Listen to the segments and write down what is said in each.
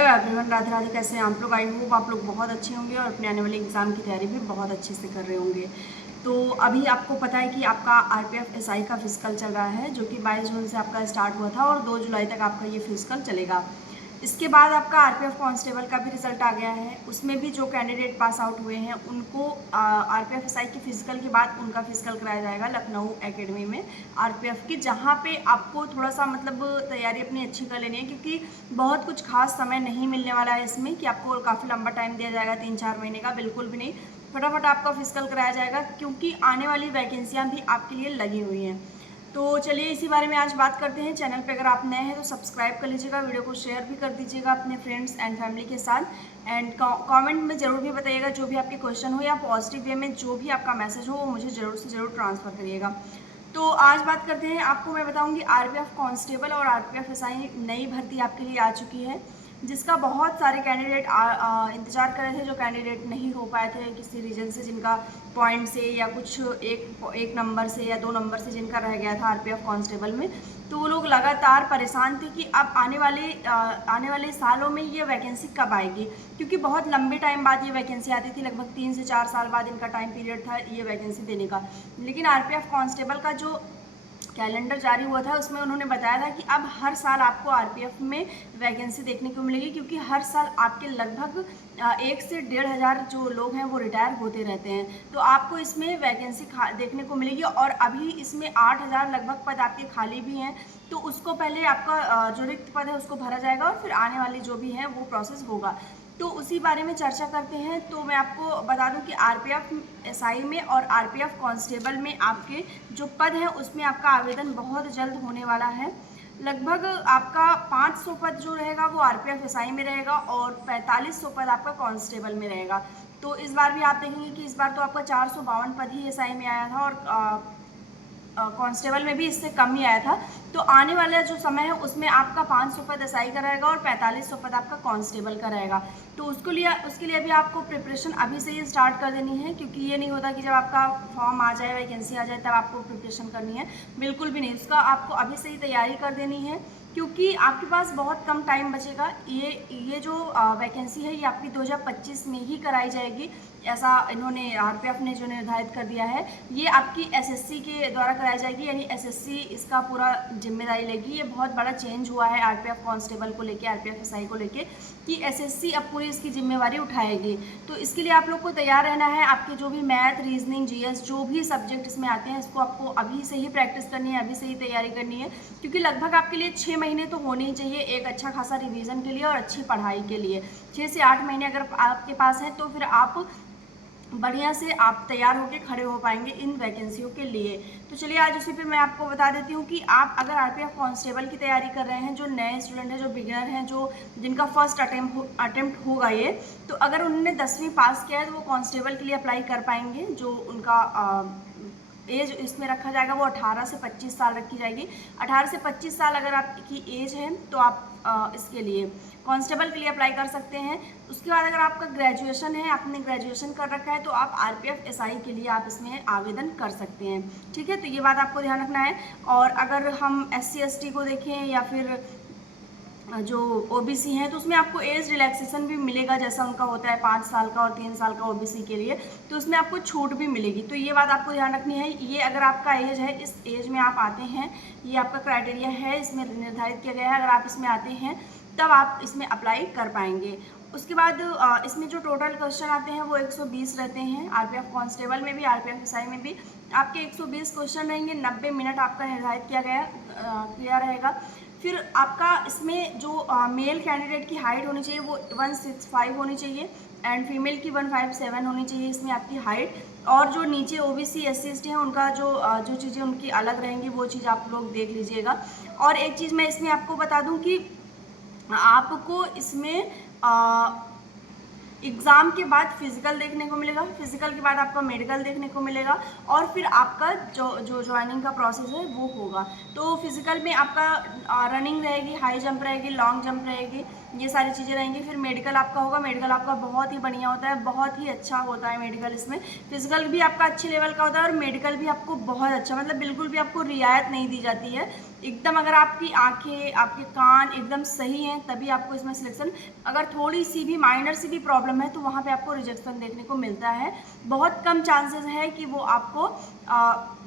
Hello everyone, Radhe Radhe. कैसे हैं आप लोग? आई होप आप लोग बहुत अच्छे होंगे और अपने आने वाले एग्ज़ाम की तैयारी भी बहुत अच्छे से कर रहे होंगे। तो अभी आपको पता है कि आपका आरपीएफ एसआई का फिजिकल चल रहा है, जो कि 22 जून से आपका स्टार्ट हुआ था और 2 जुलाई तक आपका ये फिजिकल चलेगा। इसके बाद आपका आरपीएफ कांस्टेबल का भी रिजल्ट आ गया है। उसमें भी जो कैंडिडेट पास आउट हुए हैं उनको आरपीएफ एसआई के फिजिकल के बाद उनका फिजिकल कराया जाएगा लखनऊ एकेडमी में आरपीएफ की, जहाँ पे आपको थोड़ा सा मतलब तैयारी अपनी अच्छी कर लेनी है, क्योंकि बहुत कुछ खास समय नहीं मिलने वाला है इसमें कि आपको काफ़ी लंबा टाइम दिया जाएगा 3-4 महीने का। बिल्कुल भी नहीं, फटाफट आपका फिजिकल कराया जाएगा, क्योंकि आने वाली वैकेंसियाँ भी आपके लिए लगी हुई हैं। तो चलिए इसी बारे में आज बात करते हैं। चैनल पे अगर आप नए हैं तो सब्सक्राइब कर लीजिएगा, वीडियो को शेयर भी कर दीजिएगा अपने फ्रेंड्स एंड फैमिली के साथ, एंड कमेंट में ज़रूर भी बताइएगा जो भी आपके क्वेश्चन हो या पॉजिटिव वे में जो भी आपका मैसेज हो वो मुझे ज़रूर से ज़रूर ट्रांसफ़र करिएगा। तो आज बात करते हैं, आपको मैं बताऊंगी आरपीएफ कांस्टेबल और आरपीएफ एसआई नई भर्ती आपके लिए आ चुकी है, जिसका बहुत सारे कैंडिडेट इंतजार कर रहे थे, जो कैंडिडेट नहीं हो पाए थे किसी रीजन से, जिनका पॉइंट से या कुछ एक नंबर से या 2 नंबर से जिनका रह गया था आरपीएफ कांस्टेबल में। तो वो लोग लगातार परेशान थे कि अब आने वाले सालों में ये वैकेंसी कब आएगी, क्योंकि बहुत लंबे टाइम बाद ये वैकेंसी आती थी, लगभग 3 से 4 साल बाद इनका टाइम पीरियड था ये वैकेंसी देने का। लेकिन आरपीएफ कांस्टेबल का जो कैलेंडर जारी हुआ था उसमें उन्होंने बताया था कि अब हर साल आपको आरपीएफ में वैकेंसी देखने को मिलेगी, क्योंकि हर साल आपके लगभग 1 से 1,500 जो लोग हैं वो रिटायर होते रहते हैं। तो आपको इसमें वैकेंसी देखने को मिलेगी, और अभी इसमें 8,000 लगभग पद आपके खाली भी हैं। तो उसको पहले आपका जो रिक्त पद है उसको भरा जाएगा, और फिर आने वाली जो भी है वो प्रोसेस होगा। तो उसी बारे में चर्चा करते हैं। तो मैं आपको बता दूं कि आरपीएफ एसआई में और आरपीएफ कांस्टेबल में आपके जो पद हैं उसमें आपका आवेदन बहुत जल्द होने वाला है। लगभग आपका 500 पद जो रहेगा वो आरपीएफ एसआई में रहेगा और 4500 पद आपका कांस्टेबल में रहेगा। तो इस बार भी आप देखेंगे कि इस बार तो आपका 452 पद ही एसआई में आया था, और कांस्टेबल में भी इससे कम ही आया था। तो आने वाला जो समय है उसमें आपका 500 पद एसआई का रहेगा और 4500 पद आपका कांस्टेबल का रहेगा। तो उसके लिए अभी आपको प्रिपरेशन अभी से ही स्टार्ट कर देनी है, क्योंकि ये नहीं होता कि जब आपका फॉर्म आ जाए, वैकेंसी आ जाए, तब आपको प्रिपरेशन करनी है। बिल्कुल भी नहीं, उसका आपको अभी से ही तैयारी कर देनी है, क्योंकि आपके पास बहुत कम टाइम बचेगा। ये जो वैकेंसी है ये आपकी 2025 में ही कराई जाएगी, ऐसा इन्होंने आरपीएफ ने जो निर्धारित कर दिया है। ये आपकी एसएससी के द्वारा कराई जाएगी, यानी एसएससी इसका पूरा जिम्मेदारी लेगी। ये बहुत बड़ा चेंज हुआ है आरपीएफ कांस्टेबल को लेके, आरपीएफ एसआई को लेके, कि एसएससी अब पूरी इसकी जिम्मेवारी उठाएगी। तो इसके लिए आप लोग को तैयार रहना है। आपके जो भी मैथ, रीजनिंग, जीएस जो भी सब्जेक्ट इसमें आते हैं, इसको आपको अभी से ही प्रैक्टिस करनी है, अभी से ही तैयारी करनी है, क्योंकि लगभग आपके लिए 6 महीने तो होने ही चाहिए एक अच्छा खासा रिवीजन के लिए और अच्छी पढ़ाई के लिए। 6 से 8 महीने अगर आपके पास है तो फिर आप बढ़िया से आप तैयार होकर खड़े हो पाएंगे इन वैकेंसियों के लिए। तो चलिए आज उसी पे मैं आपको बता देती हूँ कि आप अगर आरपीएफ कांस्टेबल की तैयारी कर रहे हैं, जो नए स्टूडेंट हैं, जो बिगिनर हैं, जो जिनका फर्स्ट अटेम्प्ट होगा ये, तो अगर उन्होंने 10वीं पास किया है तो वो कांस्टेबल के लिए अप्लाई कर पाएंगे। जो उनका एज इसमें रखा जाएगा वो 18 से 25 साल रखी जाएगी। 18 से 25 साल अगर आपकी एज है तो आप इसके लिए कांस्टेबल के लिए अप्लाई कर सकते हैं। उसके बाद अगर आपका ग्रेजुएशन है, आपने ग्रेजुएशन कर रखा है, तो आप आरपीएफ एसआई के लिए आप इसमें आवेदन कर सकते हैं। ठीक है, तो ये बात आपको ध्यान रखना है। और अगर हम एससी एसटी को देखें या फिर जो ओबीसी हैं, तो उसमें आपको एज रिलैक्सेशन भी मिलेगा, जैसा उनका होता है 5 साल का और 3 साल का ओबीसी के लिए, तो उसमें आपको छूट भी मिलेगी। तो ये बात आपको ध्यान रखनी है। ये अगर आपका एज है, इस एज में आप आते हैं, ये आपका क्राइटेरिया है, इसमें निर्धारित किया गया है, अगर आप इसमें आते हैं तब आप इसमें अप्लाई कर पाएंगे। उसके बाद इसमें जो टोटल क्वेश्चन आते हैं वो 120 रहते हैं। आरपीएफ कांस्टेबल में भी, आरपीएफ एसआई में भी आपके 120 क्वेश्चन रहेंगे। 90 मिनट आपका निर्धारित किया रहेगा। फिर आपका इसमें जो मेल कैंडिडेट की हाइट होनी चाहिए वो 165 होनी चाहिए, एंड फीमेल की 157 होनी चाहिए इसमें आपकी हाइट। और जो नीचे ओबीसी एससी एसटी हैं उनका जो चीज़ें उनकी अलग रहेंगी वो चीज़ आप लोग देख लीजिएगा। और एक चीज़ मैं इसमें आपको बता दूं कि आपको इसमें एग्ज़ाम के बाद फिजिकल देखने को मिलेगा, फिजिकल के बाद आपका मेडिकल देखने को मिलेगा, और फिर आपका जो ज्वाइनिंग का प्रोसेस है वो होगा। तो फिजिकल में आपका रनिंग रहेगी, हाई जंप रहेगी, लॉन्ग जंप रहेगी, ये सारी चीज़ें रहेंगी। फिर मेडिकल आपका होगा, मेडिकल आपका बहुत ही बढ़िया होता है, बहुत ही अच्छा होता है मेडिकल। इसमें फिजिकल भी आपका अच्छे लेवल का होता है और मेडिकल भी आपको बहुत अच्छा, मतलब बिल्कुल भी आपको रियायत नहीं दी जाती है। एकदम अगर आपकी आंखें, आपके कान एकदम सही हैं तभी आपको इसमें सिलेक्शन, अगर थोड़ी सी भी माइनर सी भी प्रॉब्लम है तो वहाँ पे आपको रिजेक्शन देखने को मिलता है। बहुत कम चांसेस है कि वो आपको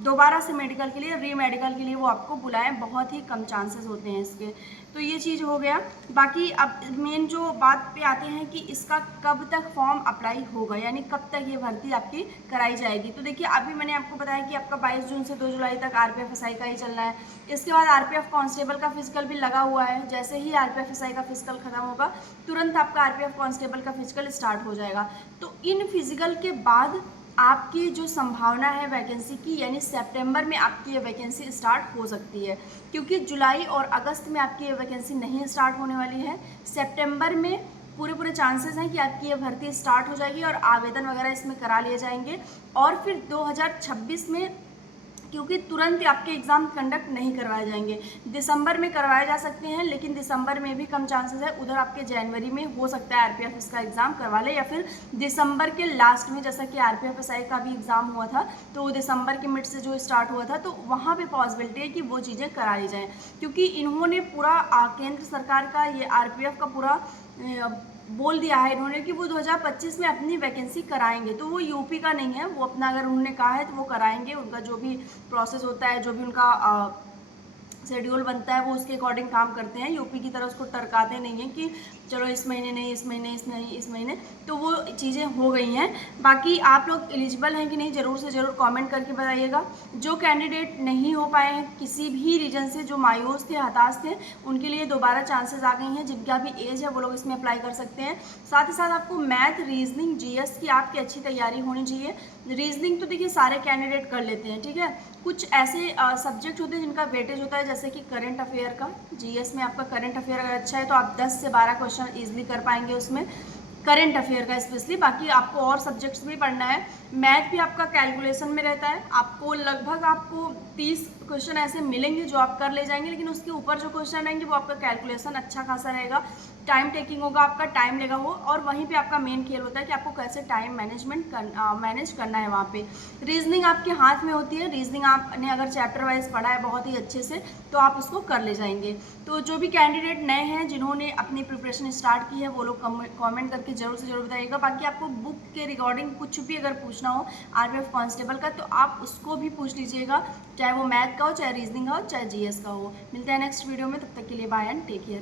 दोबारा से मेडिकल के लिए, री मेडिकल के लिए वो आपको बुलाएं, बहुत ही कम चांसेस होते हैं इसके। तो ये चीज़ हो गया। बाकी अब मेन जो बात पे आते हैं कि इसका कब तक फॉर्म अप्लाई होगा, यानी कब तक ये भर्ती आपकी कराई जाएगी। तो देखिए अभी मैंने आपको बताया कि आपका 22 जून से 2 जुलाई तक आरपीएफ एसआई का ही चल रहा है। इसके बाद आरपीएफ कांस्टेबल का फिजिकल भी लगा हुआ है। जैसे ही आरपीएफ एसआई का फिजिकल खत्म होगा तुरंत आपका आरपीएफ कांस्टेबल का फिजिकल स्टार्ट हो जाएगा। तो इन फिजिकल के बाद आपकी जो संभावना है वैकेंसी की, यानी सितंबर में आपकी ये वैकेंसी स्टार्ट हो सकती है, क्योंकि जुलाई और अगस्त में आपकी ये वैकेंसी नहीं स्टार्ट होने वाली है। सितंबर में पूरे चांसेस हैं कि आपकी ये भर्ती स्टार्ट हो जाएगी और आवेदन वगैरह इसमें करा लिए जाएंगे। और फिर 2026 में, क्योंकि तुरंत आपके एग्ज़ाम कंडक्ट नहीं करवाए जाएंगे, दिसंबर में करवाए जा सकते हैं, लेकिन दिसंबर में भी कम चांसेस है। उधर आपके जनवरी में हो सकता है आरपीएफ इसका एग्ज़ाम करवा ले, या फिर दिसंबर के लास्ट में, जैसा कि आरपीएफ एसआई का भी एग्ज़ाम हुआ था तो वो दिसंबर के मिड से जो स्टार्ट हुआ था, तो वहाँ पे पॉसिबिलिटी है कि वो चीज़ें करा ली जाएँ, क्योंकि इन्होंने पूरा केंद्र सरकार का ये आरपीएफ का पूरा बोल दिया है इन्होंने कि वो 2025 में अपनी वैकेंसी कराएंगे। तो वो यूपी का नहीं है, वो अपना अगर उन्होंने कहा है तो वो कराएंगे। उनका जो भी प्रोसेस होता है, जो भी उनका शेड्यूल बनता है, वो उसके अकॉर्डिंग काम करते हैं। यूपी की तरह उसको टरकाते नहीं हैं कि चलो इस महीने नहीं, इस महीने, इस महीने। तो वो चीज़ें हो गई हैं। बाकी आप लोग एलिजिबल हैं कि नहीं ज़रूर से ज़रूर कमेंट करके बताइएगा। जो कैंडिडेट नहीं हो पाए हैं किसी भी रीजन से, जो मायूस थे, हताश थे, उनके लिए दोबारा चांसेस आ गई हैं। जिनका भी एज है वो लोग इसमें अप्लाई कर सकते हैं। साथ ही साथ आपको मैथ, रीजनिंग, जीएस की आपकी अच्छी तैयारी होनी चाहिए। रीजनिंग तो देखिए सारे कैंडिडेट कर लेते हैं, ठीक है। कुछ ऐसे सब्जेक्ट होते हैं जिनका वेटेज होता है, जैसे कि करंट अफेयर का। जीएस में आपका करंट अफेयर अगर अच्छा है तो आप 10 से 12 क्वेश्चन ईजिली कर पाएंगे उसमें, करंट अफेयर का स्पेशली। बाकी आपको और सब्जेक्ट्स भी पढ़ना है। मैथ भी आपका कैलकुलेशन में रहता है। आपको लगभग आपको 30 क्वेश्चन ऐसे मिलेंगे जो आप कर ले जाएंगे, लेकिन उसके ऊपर जो क्वेश्चन रहेंगे वो आपका कैलकुलेशन अच्छा खासा रहेगा, टाइम टेकिंग होगा, आपका टाइम लेगा वो। और वहीं पे आपका मेन खेल होता है कि आपको कैसे टाइम मैनेज करना है वहाँ पे। रीजनिंग आपके हाथ में होती है। रीजनिंग आपने अगर चैप्टर वाइज पढ़ा है बहुत ही अच्छे से तो आप उसको कर ले जाएंगे। तो जो भी कैंडिडेट नए हैं जिन्होंने अपनी प्रिपरेशन स्टार्ट की है वो लोग कमेंट करके ज़रूर से ज़रूर बताइएगा। बाकी आपको बुक के रिगार्डिंग कुछ भी अगर पूछना हो आरपीएफ कांस्टेबल का तो आप उसको भी पूछ लीजिएगा, चाहे वो मैथ का हो, चाहे रीजनिंग का हो, चाहे जीएस का हो। मिलते हैं नेक्स्ट वीडियो में, तब तक के लिए बाय एंड टेक केयर।